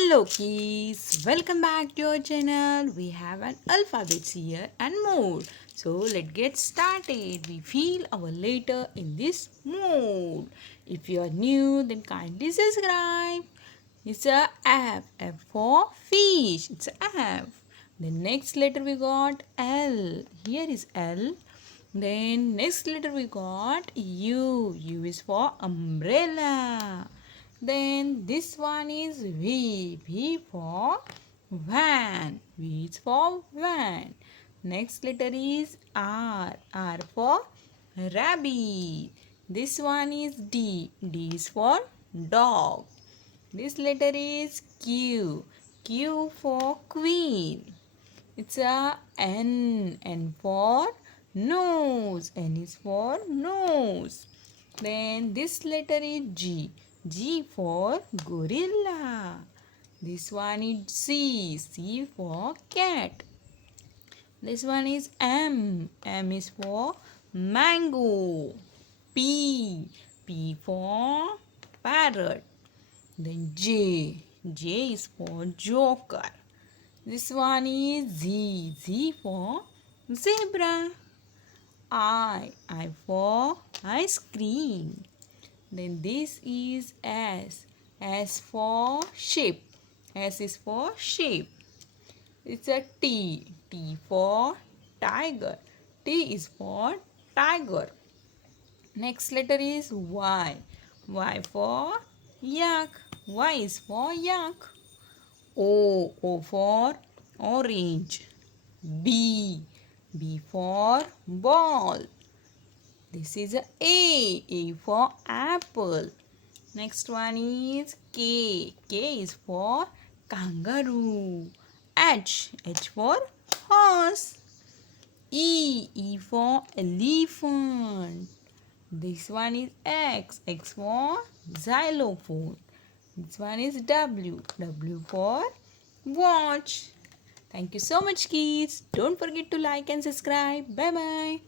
Hello kids, welcome back to our channel. We have an alphabets here and more. So let's get started. We feel our letter in this mood. If you are new, then kindly subscribe. It's a F. F for fish. It's a F. The next letter we got L. Here is L. Then next letter we got U. U is for umbrella. Then this one is V. V for van. V is for van. Next letter is R. R for rabbit. This one is D. D is for dog. This letter is Q. Q for queen. It's a N. N for nose. N is for nose. Then this letter is G. G for gorilla. This one is C. C for cat. This one is M. M is for mango. P. P for parrot. Then J. J is for joker. This one is Z. Z for zebra. I. I for ice cream. Then this is S. S for sheep. S is for sheep. It's a T. T for tiger. T is for tiger. Next letter is Y. Y for yak. Y is for yak. O. O for orange. B. B for ball. This is a A. A for apple. Next one is K. K is for kangaroo. H. H for horse. E. E for elephant. This one is X. X for xylophone. This one is W. W for watch. Thank you so much kids. Don't forget to like and subscribe. Bye bye.